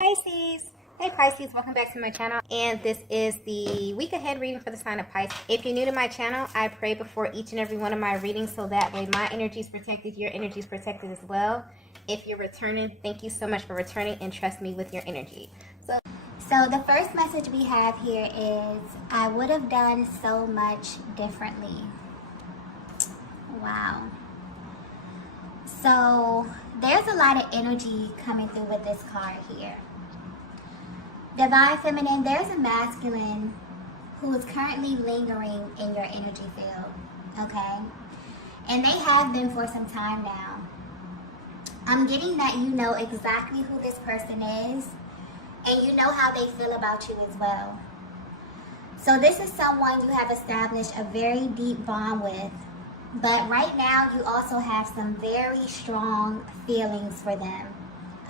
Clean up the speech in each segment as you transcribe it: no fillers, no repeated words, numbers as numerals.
Pisces. Hey Pisces, welcome back to my channel, and this is the week ahead reading for the sign of Pisces. If you're new to my channel, I pray before each and every one of my readings so that way my energy is protected, your energy is protected as well. If you're returning, thank you so much for returning and trust me with your energy. So the first message we have here is, I would have done so much differently. Wow. So there's a lot of energy coming through with this card here. Divine Feminine, there's a masculine who is currently lingering in your energy field, okay? And they have been for some time now. I'm getting that you know exactly who this person is, and you know how they feel about you as well. So this is someone you have established a very deep bond with, but right now you also have some very strong feelings for them,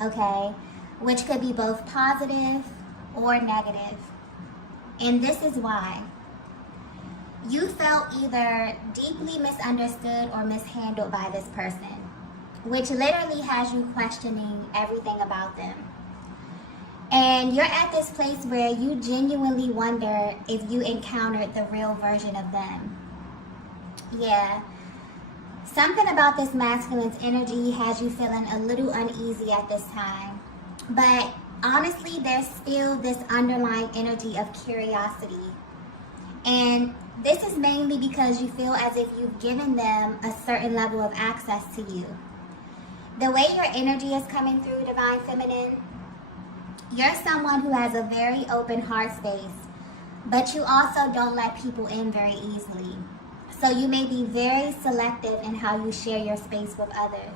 okay? Which could be both positive or negative. And this is why. You felt either deeply misunderstood or mishandled by this person, which literally has you questioning everything about them. And you're at this place where you genuinely wonder if you encountered the real version of them. Yeah. Something about this masculine's energy has you feeling a little uneasy at this time. But honestly, there's still this underlying energy of curiosity. And this is mainly because you feel as if you've given them a certain level of access to you. The way your energy is coming through, Divine Feminine, you're someone who has a very open heart space, but you also don't let people in very easily. So you may be very selective in how you share your space with others.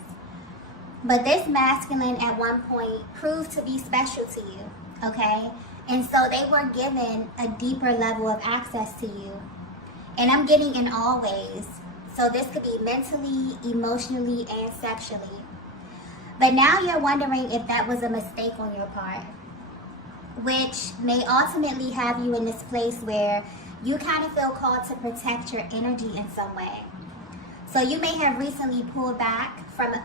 But this masculine at one point proved to be special to you, okay? And so they were given a deeper level of access to you. And I'm getting in all ways. So this could be mentally, emotionally, and sexually. But now you're wondering if that was a mistake on your part, which may ultimately have you in this place where you kind of feel called to protect your energy in some way. So you may have recently pulled back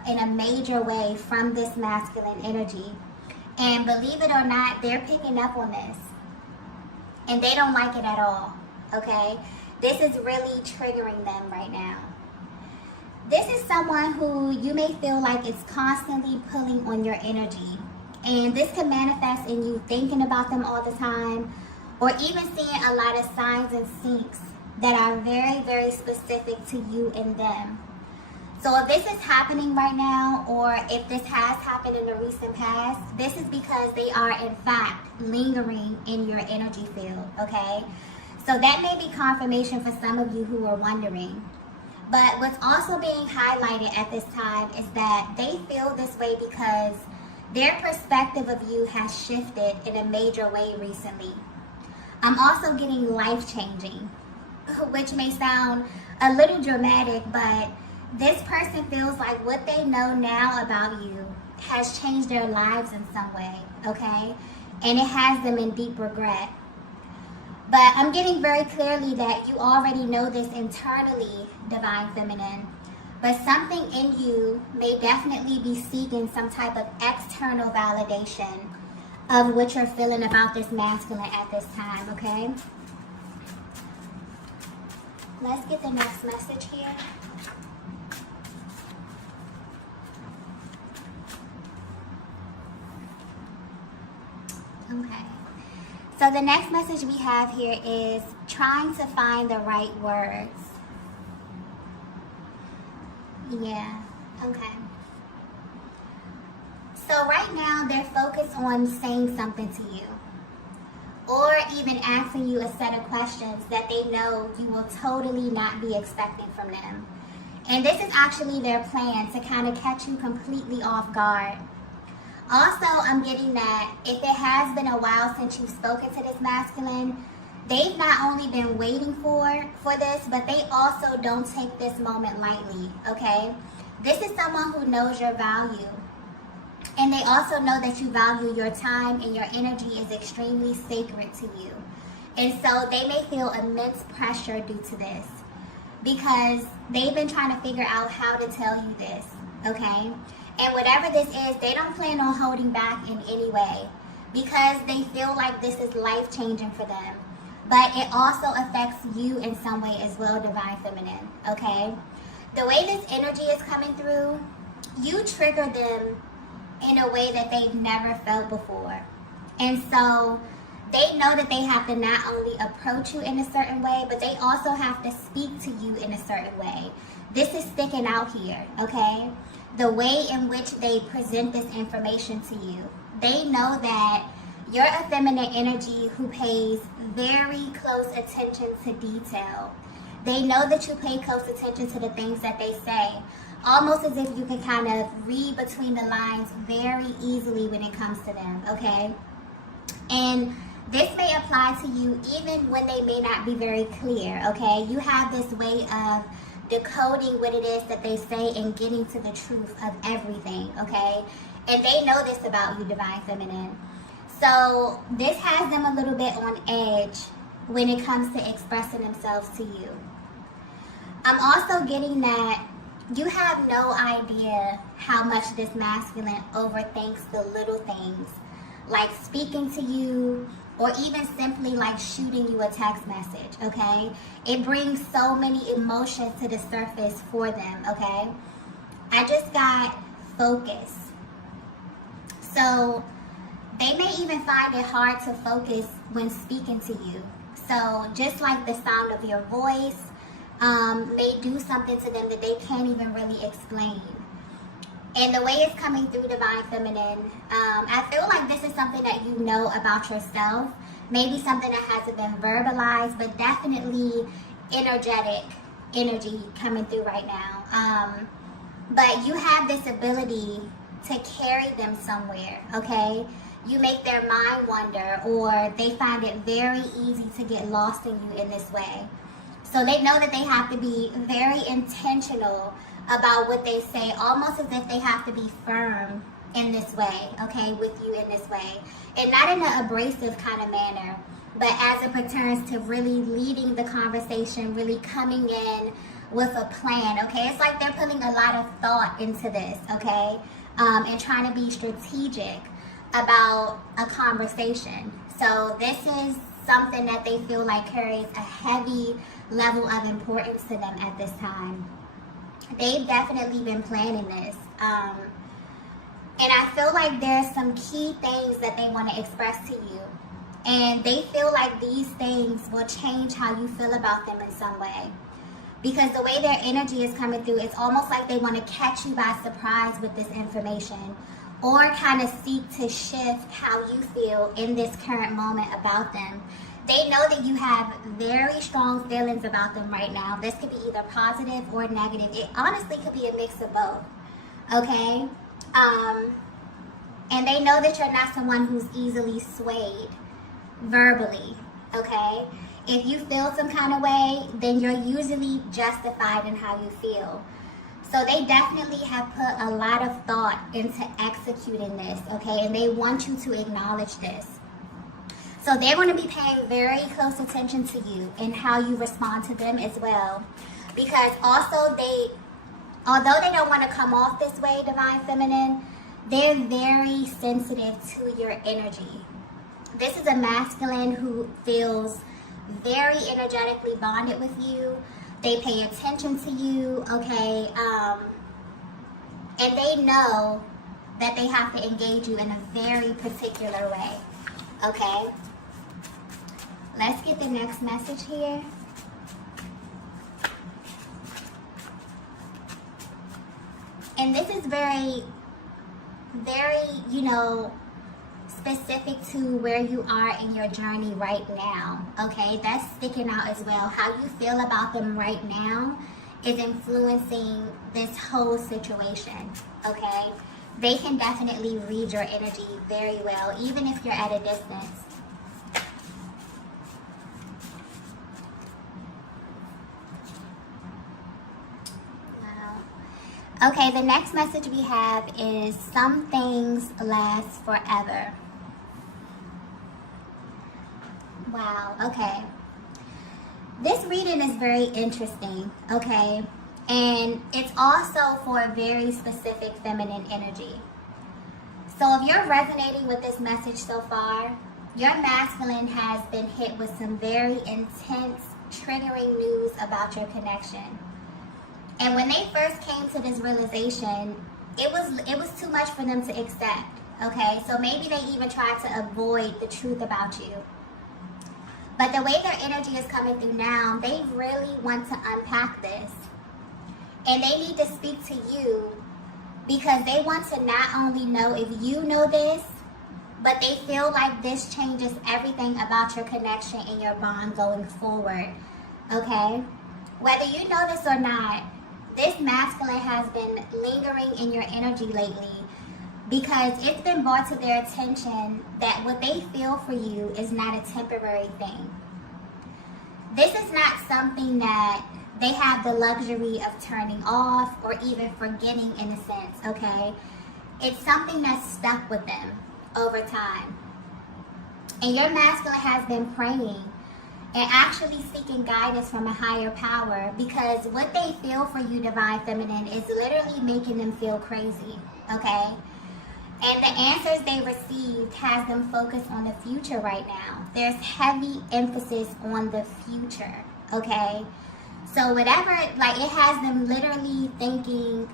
in a major way from this masculine energy. And believe it or not, they're picking up on this. And they don't like it at all, okay? This is really triggering them right now. This is someone who you may feel like is constantly pulling on your energy. And this can manifest in you thinking about them all the time, or even seeing a lot of signs and syncs that are very, very specific to you and them. So if this is happening right now, or if this has happened in the recent past, this is because they are in fact lingering in your energy field, okay? So that may be confirmation for some of you who are wondering. But what's also being highlighted at this time is that they feel this way because their perspective of you has shifted in a major way recently. I'm also getting life-changing, which may sound a little dramatic, but this person feels like what they know now about you has changed their lives in some way, okay? And it has them in deep regret. But I'm getting very clearly that you already know this internally, Divine Feminine, but something in you may definitely be seeking some type of external validation of what you're feeling about this masculine at this time, okay? Let's get the next message here. Okay. So the next message we have here is trying to find the right words. Yeah, okay. So right now they're focused on saying something to you, or even asking you a set of questions that they know you will totally not be expecting from them. And this is actually their plan to kind of catch you completely off guard. Also, I'm getting that if it has been a while since you've spoken to this masculine, they've not only been waiting for this, but they also don't take this moment lightly, okay? This is someone who knows your value. And they also know that you value your time and your energy is extremely sacred to you. And so they may feel immense pressure due to this because they've been trying to figure out how to tell you this, okay? And whatever this is, they don't plan on holding back in any way. because they feel like this is life-changing for them. But it also affects you in some way as well, Divine Feminine, okay? The way this energy is coming through, you trigger them in a way that they've never felt before. And so they know that they have to not only approach you in a certain way, but they also have to speak to you in a certain way. This is sticking out here, okay? The way in which they present this information to you. They know that you're a feminine energy who pays very close attention to detail. They know that you pay close attention to the things that they say, almost as if you can kind of read between the lines very easily when it comes to them, okay? And this may apply to you even when they may not be very clear, okay? You have this way of decoding what it is that they say and getting to the truth of everything, okay? And they know this about you, Divine Feminine. So this has them a little bit on edge when it comes to expressing themselves to you. I'm also getting that you have no idea how much this masculine overthinks the little things, like speaking to you or even simply like shooting you a text message, okay? It brings so many emotions to the surface for them, okay? I just got focus. So they may even find it hard to focus when speaking to you. So just like the sound of your voice may do something to them that they can't even really explain. And the way it's coming through, Divine Feminine, I feel like this is something that you know about yourself. Maybe something that hasn't been verbalized, but definitely energetic energy coming through right now. But you have this ability to carry them somewhere, okay? You make their mind wander, or they find it very easy to get lost in you in this way. So they know that they have to be very intentional about what they say, almost as if they have to be firm in this way, okay, with you in this way. And not in an abrasive kind of manner, but as it pertains to really leading the conversation, really coming in with a plan, okay? It's like they're putting a lot of thought into this, okay? And trying to be strategic about a conversation. So this is something that they feel like carries a heavy level of importance to them at this time. They've definitely been planning this. And I feel like there's some key things that they want to express to you. And they feel like these things will change how you feel about them in some way. Because the way their energy is coming through, it's almost like they want to catch you by surprise with this information, or kind of seek to shift how you feel in this current moment about them. They know that you have very strong feelings about them right now. This could be either positive or negative. It honestly could be a mix of both, okay? And they know that you're not someone who's easily swayed verbally, okay? If you feel some kind of way, then you're usually justified in how you feel. So they definitely have put a lot of thought into executing this, okay? And they want you to acknowledge this. So they're going to be paying very close attention to you and how you respond to them as well. Because also although they don't want to come off this way, Divine Feminine, they're very sensitive to your energy. This is a masculine who feels very energetically bonded with you. They pay attention to you, okay? And they know that they have to engage you in a very particular way, okay? Let's get the next message here. And this is very, very, specific to where you are in your journey right now, okay? That's sticking out as well. How you feel about them right now is influencing this whole situation, okay? They can definitely read your energy very well, even if you're at a distance. Wow. Okay, the next message we have is some things last forever. Wow, okay. This reading is very interesting, okay? And it's also for a very specific feminine energy. So if you're resonating with this message so far, your masculine has been hit with some very intense, triggering news about your connection. And when they first came to this realization, it was too much for them to accept. Okay, so maybe they even tried to avoid the truth about you. But the way their energy is coming through now, they really want to unpack this. And they need to speak to you because they want to not only know if you know this, but they feel like this changes everything about your connection and your bond going forward. Okay? Whether you know this or not, this masculine has been lingering in your energy lately because it's been brought to their attention that what they feel for you is not a temporary thing. This is not something that they have the luxury of turning off or even forgetting in a sense, okay? It's something that's stuck with them over time. And your masculine has been praying and actually seeking guidance from a higher power because what they feel for you, Divine Feminine, is literally making them feel crazy, okay? And the answers they received has them focused on the future right now. There's heavy emphasis on the future, okay? So whatever, like it has them literally thinking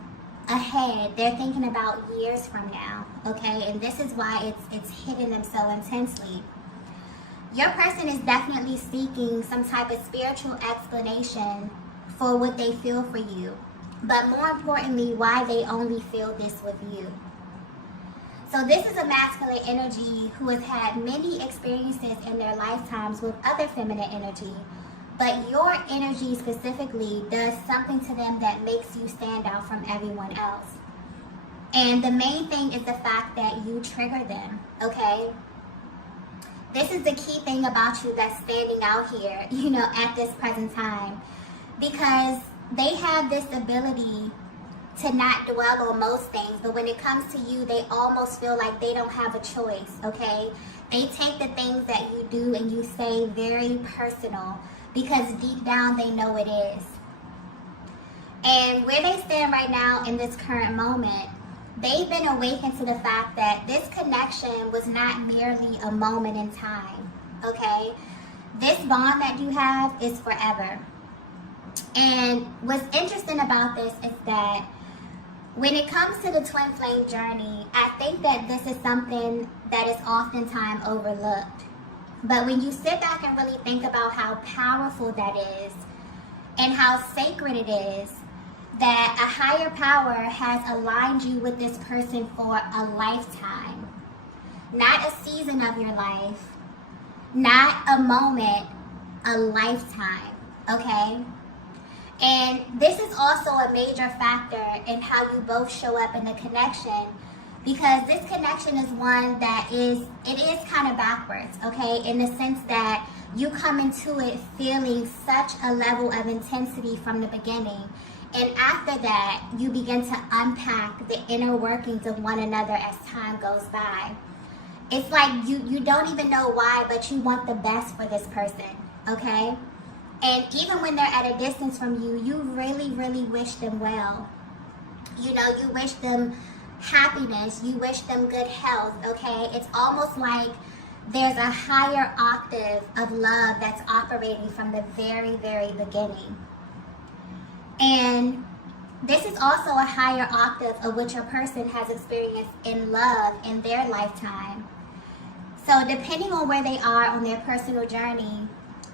ahead. They're thinking about years from now, okay? And this is why it's hitting them so intensely. Your person is definitely seeking some type of spiritual explanation for what they feel for you. But more importantly, why they only feel this with you. So this is a masculine energy who has had many experiences in their lifetimes with other feminine energy. But your energy specifically does something to them that makes you stand out from everyone else. And the main thing is the fact that you trigger them, okay? This is the key thing about you that's standing out here, you know, at this present time. Because they have this ability to not dwell on most things, but when it comes to you, they almost feel like they don't have a choice, okay? They take the things that you do and you say very personal because deep down they know it is. And where they stand right now in this current moment, they've been awakened to the fact that this connection was not merely a moment in time, okay? This bond that you have is forever. And what's interesting about this is that when it comes to the twin flame journey, I think that this is something that is oftentimes overlooked. But when you sit back and really think about how powerful that is and how sacred it is, that a higher power has aligned you with this person for a lifetime. Not a season of your life, not a moment, a lifetime, okay? And this is also a major factor in how you both show up in the connection, because this connection is one that is kind of backwards, okay? In the sense that you come into it feeling such a level of intensity from the beginning. And after that, you begin to unpack the inner workings of one another as time goes by. It's like you don't even know why, but you want the best for this person, okay? And even when they're at a distance from you, you really, really wish them well. You know, you wish them happiness, you wish them good health, okay? It's almost like there's a higher octave of love that's operating from the very, very beginning. And this is also a higher octave of what your person has experienced in love in their lifetime. So depending on where they are on their personal journey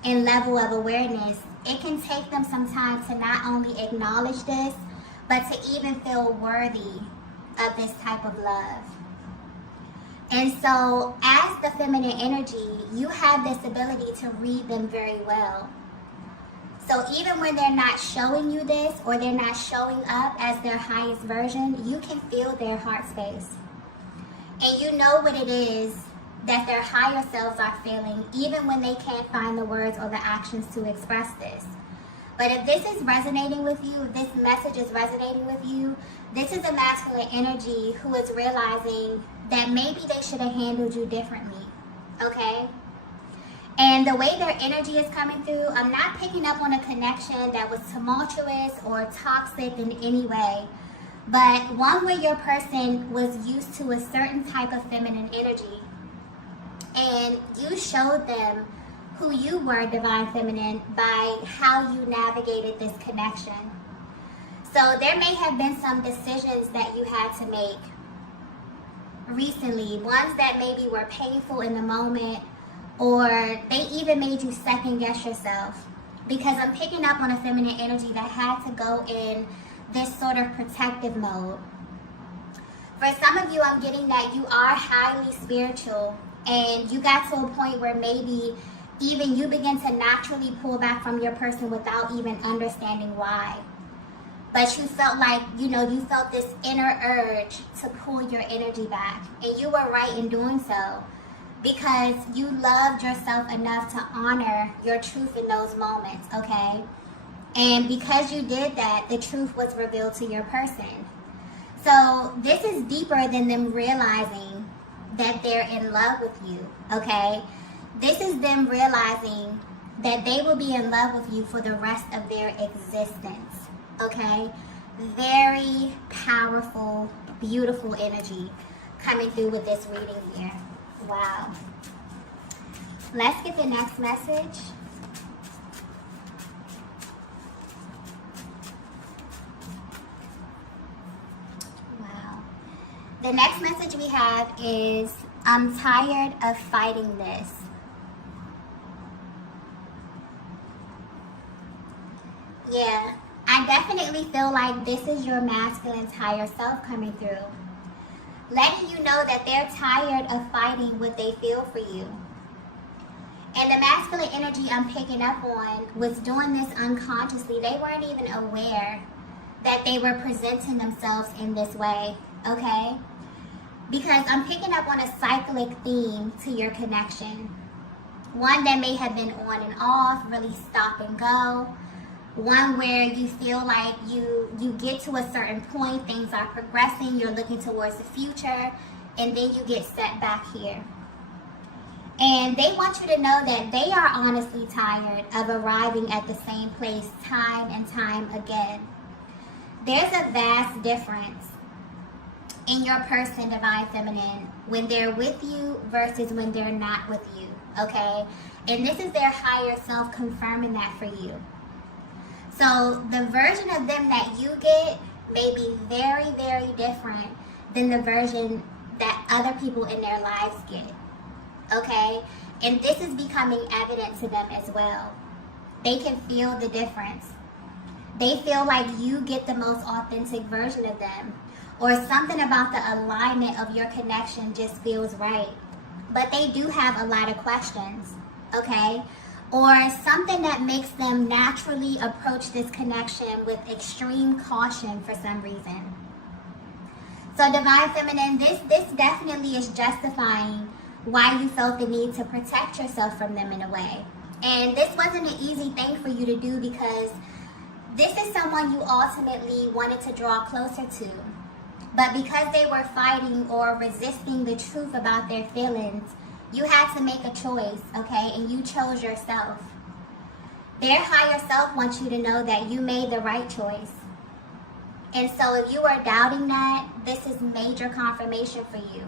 and level of awareness, it can take them some time to not only acknowledge this, but to even feel worthy of this type of love. And so as the feminine energy, you have this ability to read them very well. So even when they're not showing you this or they're not showing up as their highest version, you can feel their heart space. And you know what it is that their higher selves are feeling, even when they can't find the words or the actions to express this. But if this is resonating with you, if this message is resonating with you, this is a masculine energy who is realizing that maybe they should have handled you differently, okay? And the way their energy is coming through, I'm not picking up on a connection that was tumultuous or toxic in any way. but one where your person was used to a certain type of feminine energy, and you showed them who you were, divine feminine, by how you navigated this connection. So there may have been some decisions that you had to make recently, ones that maybe were painful in the moment, or they even made you second guess yourself, because I'm picking up on a feminine energy that had to go in this sort of protective mode. For some of you, I'm getting that you are highly spiritual, and you got to a point where maybe even you begin to naturally pull back from your person without even understanding why. But you felt like, you felt this inner urge to pull your energy back. And you were right in doing so, because you loved yourself enough to honor your truth in those moments, okay? And because you did that, the truth was revealed to your person. So this is deeper than them realizing that they're in love with you, okay? This is them realizing that they will be in love with you for the rest of their existence, okay? Very powerful, beautiful energy coming through with this reading here. Wow. Let's get the next message. Wow. The next message we have is, I'm tired of fighting this. Yeah, I definitely feel like this is your masculine's higher self coming through, letting you know that they're tired of fighting what they feel for you. And the masculine energy I'm picking up on was doing this unconsciously. They weren't even aware that they were presenting themselves in this way, okay? Because I'm picking up on a cyclic theme to your connection. One that may have been on and off, really stop and go. One where you feel like you get to a certain point, things are progressing, you're looking towards the future, and then you get set back here. And they want you to know that they are honestly tired of arriving at the same place time and time again. There's a vast difference in your person, divine feminine, when they're with you versus when they're not with you, okay? And this is their higher self confirming that for you. So the version of them that you get may be very, very different than the version that other people in their lives get, okay? And this is becoming evident to them as well. They can feel the difference. They feel like you get the most authentic version of them, or something about the alignment of your connection just feels right. But they do have a lot of questions, okay? Or something that makes them naturally approach this connection with extreme caution for some reason. So divine feminine, this definitely is justifying why you felt the need to protect yourself from them in a way. And this wasn't an easy thing for you to do, because this is someone you ultimately wanted to draw closer to. But because they were fighting or resisting the truth about their feelings, you had to make a choice, okay? And you chose yourself. Their higher self wants you to know that you made the right choice. And so if you are doubting that, this is major confirmation for you.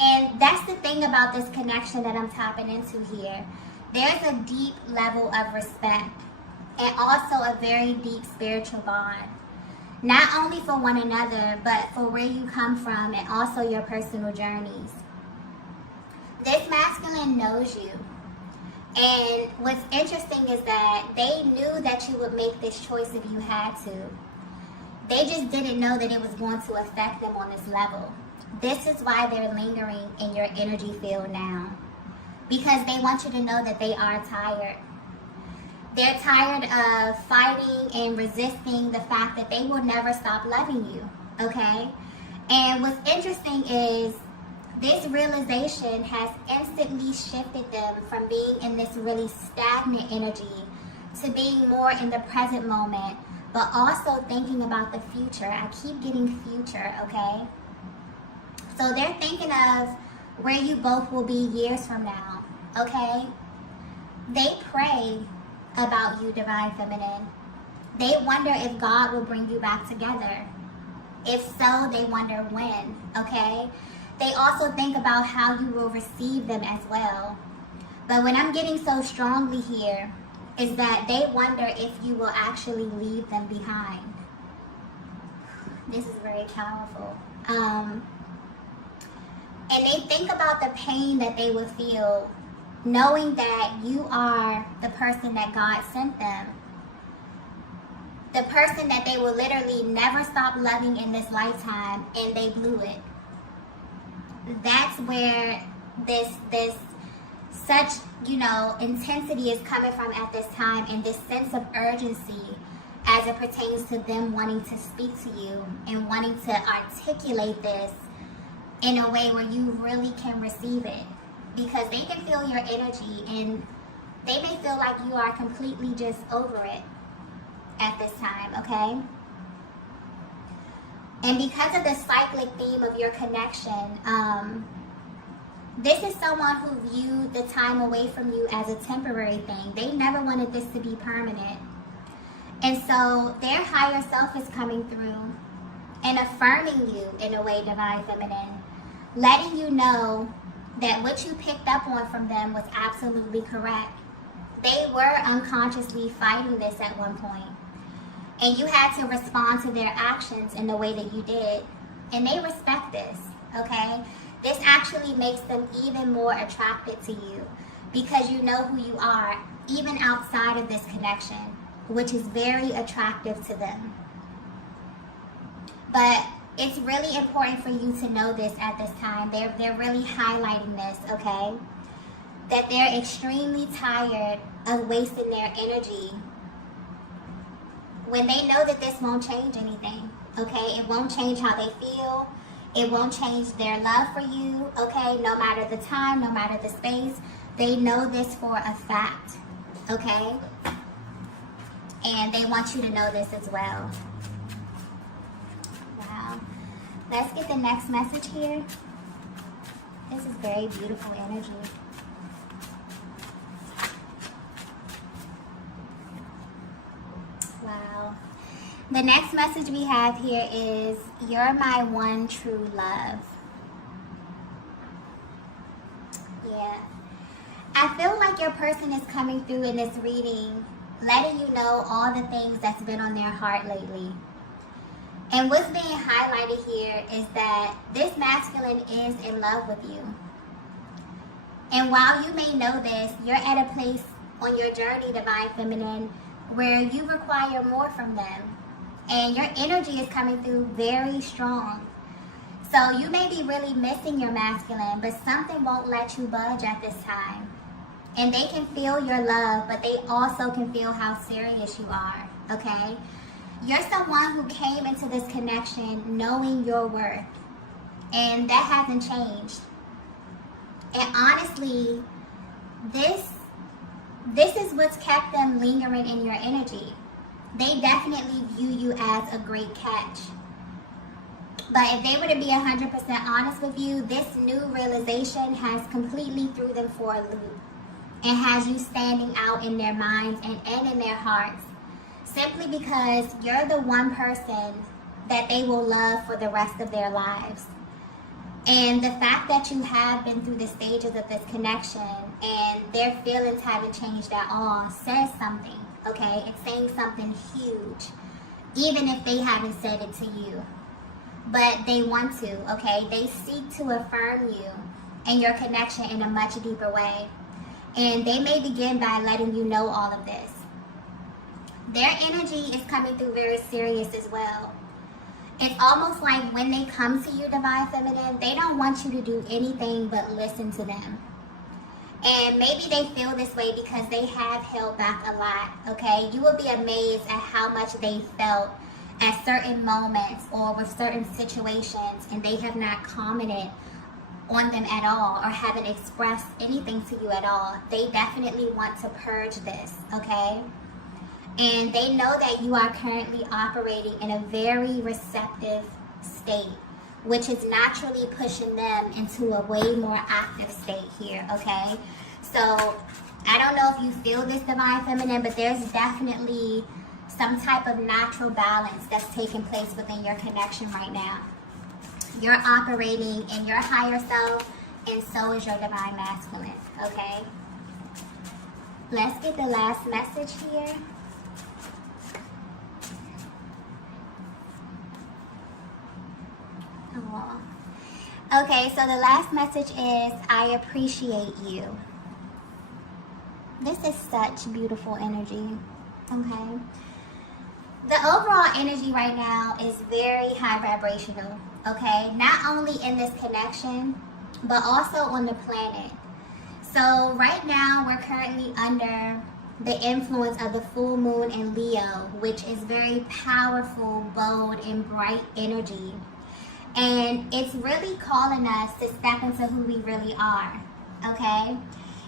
And that's the thing about this connection that I'm tapping into here. There's a deep level of respect, and also a very deep spiritual bond. Not only for one another, but for where you come from and also your personal journeys. This masculine knows you. And what's interesting is that they knew that you would make this choice if you had to. They just didn't know that it was going to affect them on this level. This is why they're lingering in your energy field now. Because they want you to know that they are tired. They're tired of fighting and resisting the fact that they will never stop loving you, okay? And what's interesting is this realization has instantly shifted them from being in this really stagnant energy to being more in the present moment, but also thinking about the future. I keep getting future, okay? So they're thinking of where you both will be years from now, okay? They pray about you, divine feminine. They wonder if God will bring you back together. If so, they wonder when, okay? They also think about how you will receive them as well. But what I'm getting so strongly here is that they wonder if you will actually leave them behind. This is very powerful. And they think about the pain that they will feel knowing that you are the person that God sent them. The person that they will literally never stop loving in this lifetime, and they blew it. That's where this such, intensity is coming from at this time, and this sense of urgency as it pertains to them wanting to speak to you and wanting to articulate this in a way where you really can receive it, because they can feel your energy and they may feel like you are completely just over it at this time, okay? And because of the cyclic theme of your connection, this is someone who viewed the time away from you as a temporary thing. They never wanted this to be permanent. And so their higher self is coming through and affirming you in a way, Divine Feminine, letting you know that what you picked up on from them was absolutely correct. They were unconsciously fighting this at one point, and you had to respond to their actions in the way that you did. And they respect this, okay? This actually makes them even more attracted to you because you know who you are, even outside of this connection, which is very attractive to them. But it's really important for you to know this at this time. They're really highlighting this, okay? That they're extremely tired of wasting their energy when they know that this won't change anything, okay? It won't change how they feel. It won't change their love for you, okay? No matter the time, no matter the space. They know this for a fact, okay? And they want you to know this as well. Wow. Let's get the next message here. This is very beautiful energy. Wow. The next message we have here is, you're my one true love. Yeah. I feel like your person is coming through in this reading, letting you know all the things that's been on their heart lately. And what's being highlighted here is that this masculine is in love with you. And while you may know this, you're at a place on your journey, Divine Feminine, where you require more from them. And your energy is coming through very strong. So you may be really missing your masculine, but something won't let you budge at this time. And they can feel your love, but they also can feel how serious you are, okay? You're someone who came into this connection knowing your worth. And that hasn't changed. And honestly, this is what's kept them lingering in your energy. They definitely view you as a great catch. But if they were to be 100% honest with you, this new realization has completely threw them for a loop and has you standing out in their minds and in their hearts, simply because you're the one person that they will love for the rest of their lives. And the fact that you have been through the stages of this connection and their feelings haven't changed at all says something, okay? It's saying something huge, even if they haven't said it to you. But they want to, okay? They seek to affirm you and your connection in a much deeper way. And they may begin by letting you know all of this. Their energy is coming through very serious as well. It's almost like when they come to you, Divine Feminine, they don't want you to do anything but listen to them. And maybe they feel this way because they have held back a lot, okay? You will be amazed at how much they felt at certain moments or with certain situations, and they have not commented on them at all or haven't expressed anything to you at all. They definitely want to purge this, okay? And they know that you are currently operating in a very receptive state, which is naturally pushing them into a way more active state here, okay? So I don't know if you feel this, Divine Feminine, but there's definitely some type of natural balance that's taking place within your connection right now. You're operating in your higher self, and so is your divine masculine, okay? Let's get the last message here. Oh. Okay, so the last message is, I appreciate you. This is such beautiful energy, okay? The overall energy right now is very high vibrational, okay? Not only in this connection, but also on the planet. So right now, we're currently under the influence of the full moon in Leo, which is very powerful, bold, and bright energy. And it's really calling us to step into who we really are, okay?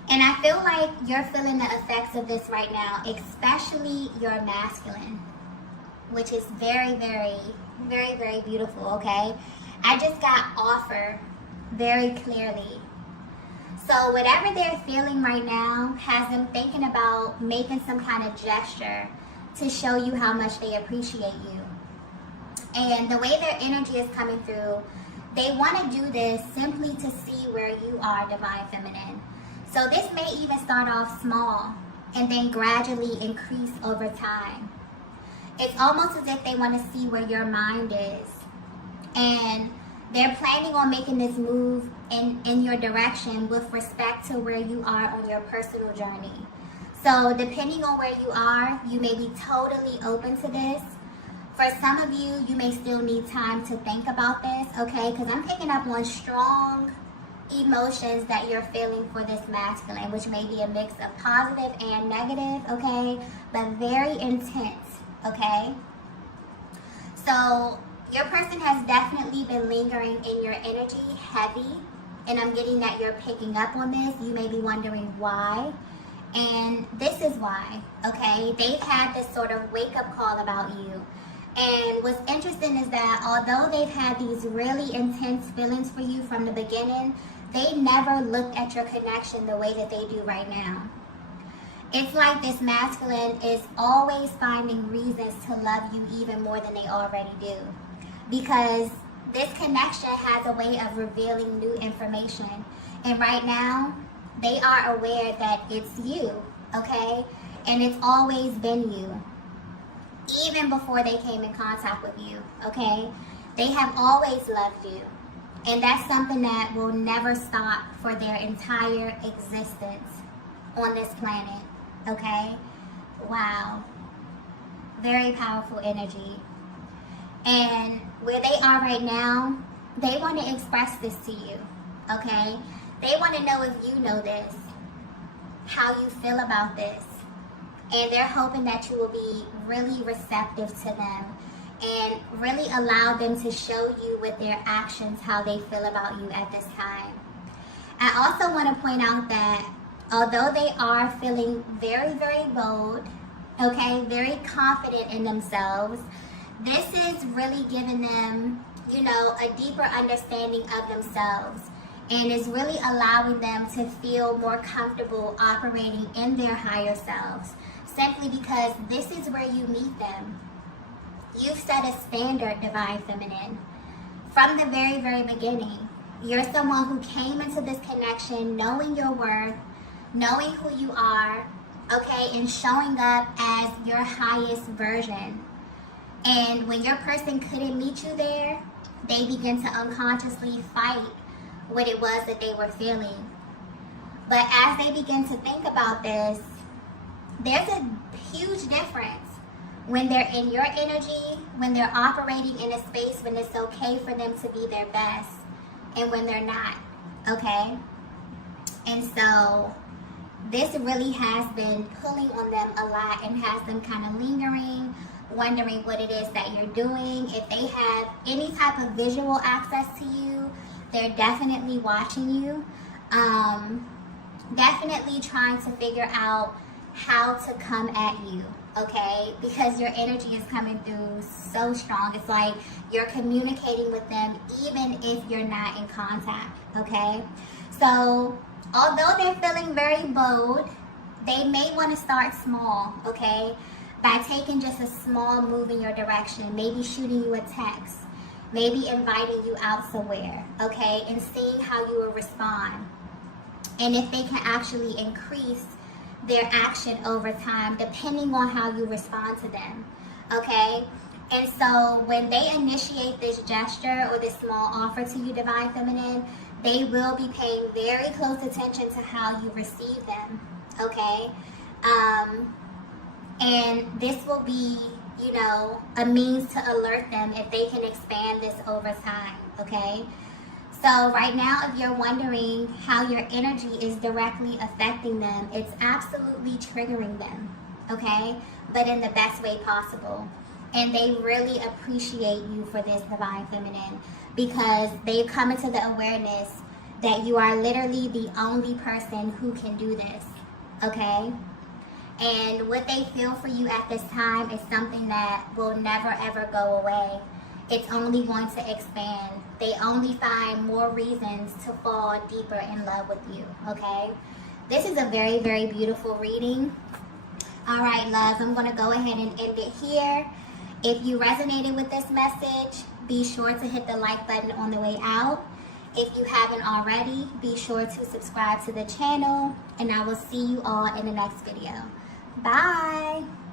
And I feel like you're feeling the effects of this right now, especially your masculine, which is very, very, very, very beautiful, okay? I just got offer very clearly. So whatever they're feeling right now has them thinking about making some kind of gesture to show you how much they appreciate you. And the way their energy is coming through, they want to do this simply to see where you are, divine feminine. So this may even start off small and then gradually increase over time. It's almost as if they want to see where your mind is. And they're planning on making this move in your direction with respect to where you are on your personal journey. So depending on where you are, you may be totally open to this. For some of you, you may still need time to think about this, okay? Because I'm picking up on strong emotions that you're feeling for this masculine, which may be a mix of positive and negative, okay? But very intense, okay? So your person has definitely been lingering in your energy heavy, and I'm getting that you're picking up on this. You may be wondering why, and this is why, okay? They've had this sort of wake-up call about you. And what's interesting is that although they've had these really intense feelings for you from the beginning, they never looked at your connection the way that they do right now. It's like this masculine is always finding reasons to love you even more than they already do. Because this connection has a way of revealing new information. And right now, they are aware that it's you, okay? And it's always been you. Even before they came in contact with you, okay? They have always loved you. And that's something that will never stop for their entire existence on this planet, okay? Wow. Very powerful energy. And where they are right now, they want to express this to you, okay? They want to know if you know this, how you feel about this. And they're hoping that you will be really receptive to them and really allow them to show you with their actions how they feel about you at this time. I also want to point out that although they are feeling very, very bold, okay, very confident in themselves, this is really giving them, you know, a deeper understanding of themselves, and is really allowing them to feel more comfortable operating in their higher selves. Simply because this is where you meet them. You've set a standard, divine feminine. From the very, very beginning, you're someone who came into this connection knowing your worth, knowing who you are, okay, and showing up as your highest version. And when your person couldn't meet you there, they begin to unconsciously fight what it was that they were feeling. But as they begin to think about this, there's a huge difference when they're in your energy, when they're operating in a space when it's okay for them to be their best, and when they're not, okay? And so this really has been pulling on them a lot and has them kind of lingering, wondering what it is that you're doing. If they have any type of visual access to you, they're definitely watching you, definitely trying to figure out how to come at you, okay? Because your energy is coming through so strong. It's like you're communicating with them even if you're not in contact, okay? So although they're feeling very bold, they may want to start small, okay? by taking just a small move in your direction, maybe shooting you a text, maybe inviting you out somewhere, okay, and seeing how you will respond. And if they can actually increase their action over time, depending on how you respond to them, okay? And so when they initiate this gesture or this small offer to you, Divine Feminine, they will be paying very close attention to how you receive them, okay? And this will be, you know, a means to alert them if they can expand this over time, okay? So right now, if you're wondering how your energy is directly affecting them, it's absolutely triggering them, okay? But in the best way possible. And they really appreciate you for this, Divine Feminine, because they've come into the awareness that you are literally the only person who can do this, okay? And what they feel for you at this time is something that will never ever go away. It's only going to expand. They only find more reasons to fall deeper in love with you, okay? This is a very, very beautiful reading. All right, loves, I'm going to go ahead and end it here. If you resonated with this message, be sure to hit the like button on the way out. If you haven't already, be sure to subscribe to the channel, and I will see you all in the next video. Bye!